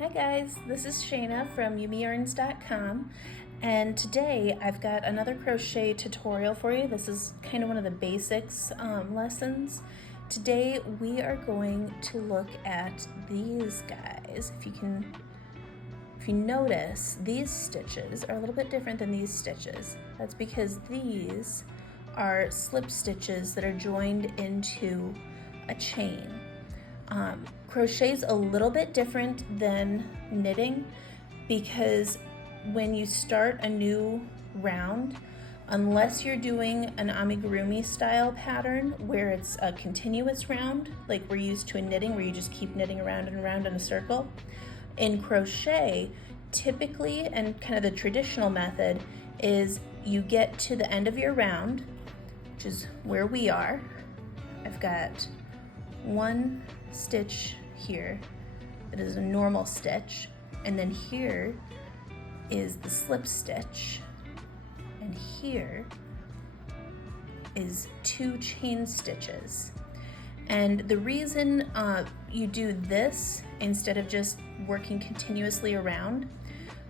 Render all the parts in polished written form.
Hi guys, this is Shayna from YumiYarns.com, and today I've got another crochet tutorial for you. This is kind of one of the basics lessons. Today we are going to look at these guys. If you notice, these stitches are a little bit different than these stitches. That's because these are slip stitches that are joined into a chain. Crochet's a little bit different than knitting because when you start a new round, unless you're doing an amigurumi style pattern where it's a continuous round, like we're used to in knitting where you just keep knitting around and around in a circle, in crochet, typically, and kind of the traditional method, is you get to the end of your round, which is where we are. I've got one stitch here that is a normal stitch, and then here is the slip stitch, and here is 2 chain stitches. And the reason you do this instead of just working continuously around,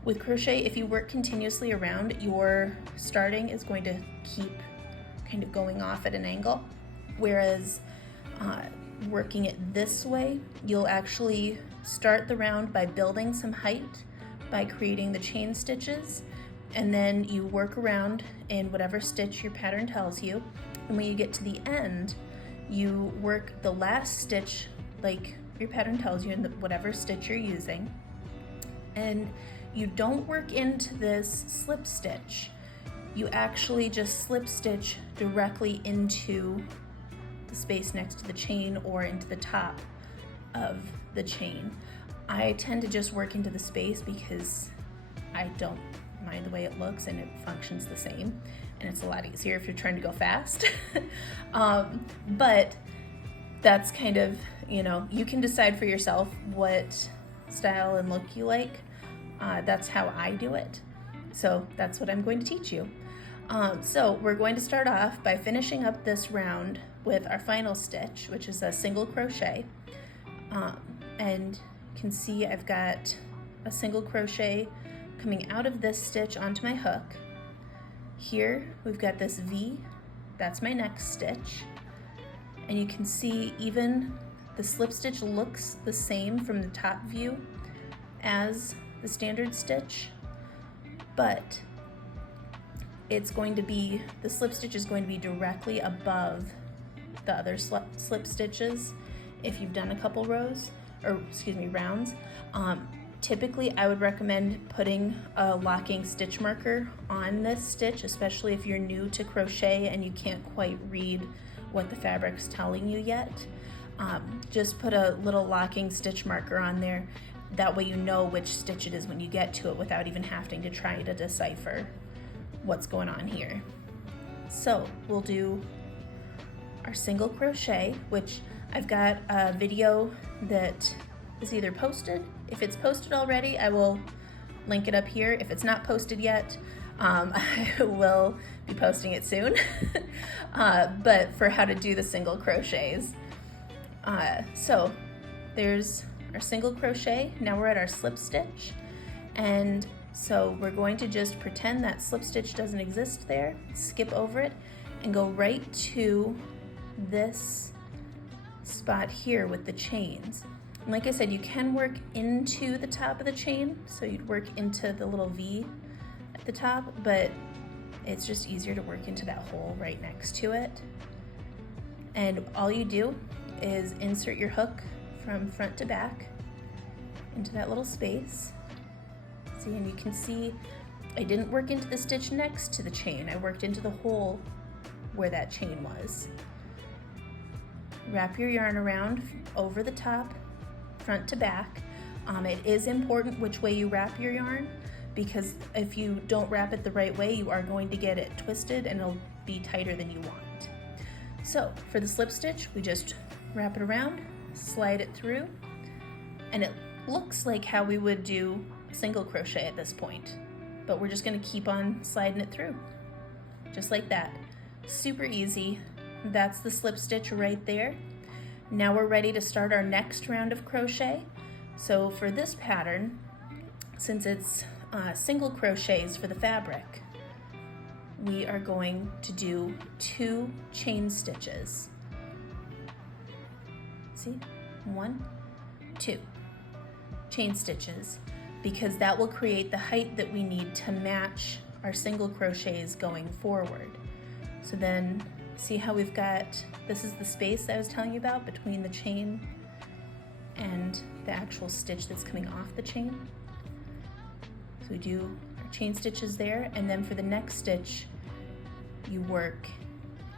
with crochet, if you work continuously around, your starting is going to keep kind of going off at an angle, whereas working it this way, you'll actually start the round by building some height by creating the chain stitches, and then you work around in whatever stitch your pattern tells you, and when you get to the end, you work the last stitch like your pattern tells you in whatever stitch you're using, and you don't work into this slip stitch. You actually just slip stitch directly into the space next to the chain or into the top of the chain. I tend to just work into the space because I don't mind the way it looks and it functions the same, and it's a lot easier if you're trying to go fast. But that's kind of, you can decide for yourself what style and look you like. That's how I do it. So that's what I'm going to teach you. So we're going to start off by finishing up this round with our final stitch, which is a single crochet. And you can see I've got a single crochet coming out of this stitch onto my hook. Here we've got this V, that's my next stitch. And you can see even the slip stitch looks the same from the top view as the standard stitch, but it's going to be, the slip stitch is going to be directly above the other slip stitches if you've done a couple rounds. Typically I would recommend putting a locking stitch marker on this stitch, especially if you're new to crochet and you can't quite read what the fabric's telling you yet. Just put a little locking stitch marker on there. That way you know which stitch it is when you get to it without even having to try to decipher what's going on here. So we'll do our single crochet, which I've got a video that is either posted. If it's posted already, I will link it up here. If it's not posted yet, I will be posting it soon. But for how to do the single crochets. So there's our single crochet. Now we're at our slip stitch, and so we're going to just pretend that slip stitch doesn't exist there, skip over it, and go right to this spot here with the chains. And like I said, you can work into the top of the chain, so you'd work into the little V at the top, but it's just easier to work into that hole right next to it. And all you do is insert your hook from front to back into that little space. See, and you can see I didn't work into the stitch next to the chain. I worked into the hole where that chain was. Wrap your yarn around over the top, front to back. It is important which way you wrap your yarn, because if you don't wrap it the right way, you are going to get it twisted and it'll be tighter than you want. So for the slip stitch, we just wrap it around, slide it through, and it looks like how we would do single crochet at this point, but we're just going to keep on sliding it through just like that. Super easy. That's the slip stitch right there. Now we're ready to start our next round of crochet. So for this pattern, since it's single crochets for the fabric, we are going to do 2 chain stitches. See, 1, 2 chain stitches, because that will create the height that we need to match our single crochets going forward. So then see how we've got, this is the space I was telling you about between the chain and the actual stitch that's coming off the chain. So we do our chain stitches there, and then for the next stitch you work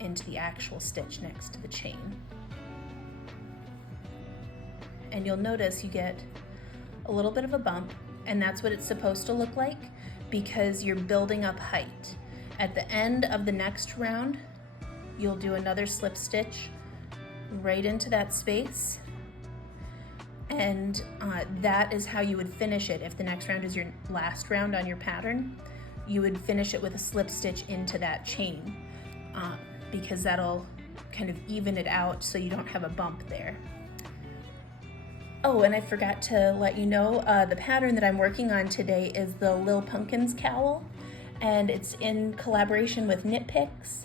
into the actual stitch next to the chain. And you'll notice you get a little bit of a bump, and that's what it's supposed to look like because you're building up height. At the end of the next round, you'll do another slip stitch right into that space, and that is how you would finish it. If the next round is your last round on your pattern, you would finish it with a slip stitch into that chain because that'll kind of even it out so you don't have a bump there. Oh, and I forgot to let you know, the pattern that I'm working on today is the Lil Pumpkins cowl, and it's in collaboration with Knit Picks.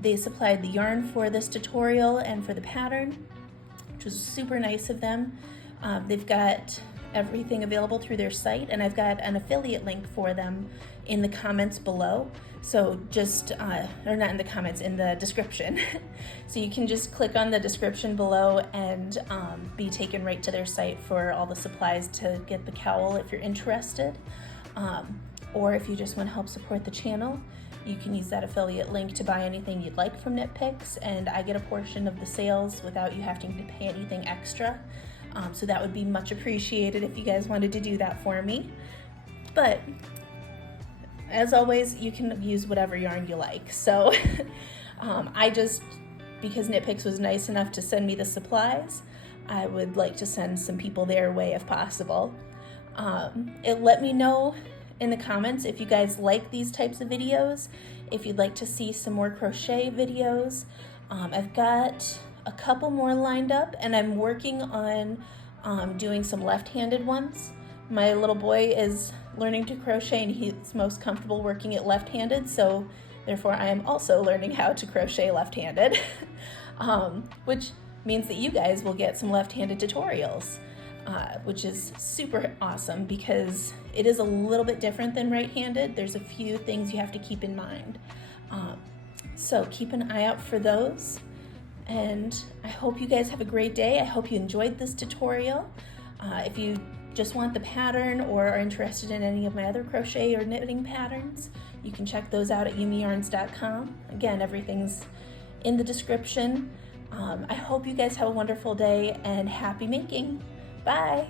They supplied the yarn for this tutorial and for the pattern, which was super nice of them. They've got everything available through their site, and I've got an affiliate link for them in the comments below. So just, or not in the comments, in the description. So you can just click on the description below and be taken right to their site for all the supplies to get the cowl if you're interested. Or if you just want to help support the channel, you can use that affiliate link to buy anything you'd like from Knit Picks, and I get a portion of the sales without you having to pay anything extra. So that would be much appreciated if you guys wanted to do that for me. But as always, you can use whatever yarn you like. So I just, because Knit Picks was nice enough to send me the supplies, I would like to send some people their way if possible. Let me know in the comments if you guys like these types of videos, if you'd like to see some more crochet videos. I've got a couple more lined up, and I'm working on doing some left-handed ones. My little boy is learning to crochet, and he's most comfortable working it left-handed, so therefore I am also learning how to crochet left-handed, which means that you guys will get some left-handed tutorials, which is super awesome because it is a little bit different than right-handed. There's a few things you have to keep in mind. So keep an eye out for those, and I hope you guys have a great day. I hope you enjoyed this tutorial. If you just want the pattern or are interested in any of my other crochet or knitting patterns, you can check those out at yumiyarns.com. Again, everything's in the description. I hope you guys have a wonderful day and happy making. Bye!